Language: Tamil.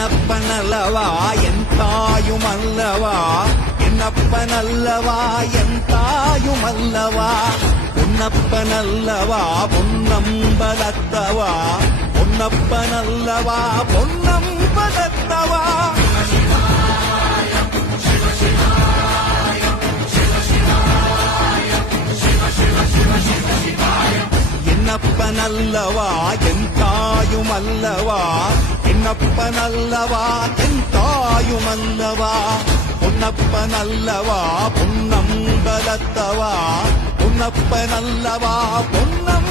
என்னப்பனல்லவா என் தாயும் அல்லவா, என்னப்பனல்லவா என் தாயும் அல்லவா, பொன்னப்பனல்லவா பொன்னம்பலத்தவா, பொன்னப்பனல்லவா பொன்னம்பலத்தவா. என்னப்பனல்லவா என் தாயும் அல்லவா, என்னப்பனல்லவா என் தாயும் அல்லவா, பொன்னப்பனல்லவா பொன்னம்பலத்தவா, பொன்னப்பனல்லவா பொன்னம்